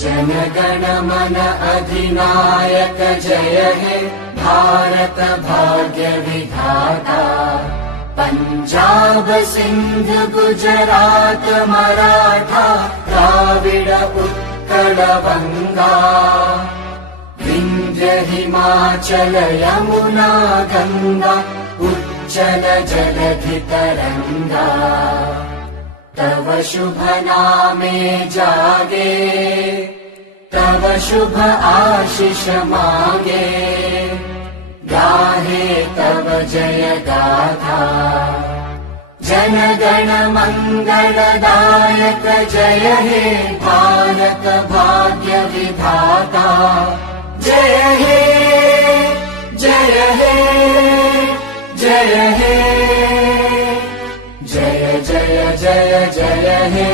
जनगण मन अधिनायक जय हे भारत भाग्य विधाता। पंजाब सिंध गुजरात मराठा द्राविड उत्कल बंगा। विंध्य हिमाचल यमुना गंगा उच्चल जलधि तरंगा। तव शुभ नामे जागे तव शुभ आशीष मागे। गाहे तव जय गाथा जनगण मंगलदायक जय हे भारत भाग्य विधाता। जय हे जय हे जय हे जय जय जय जय हे।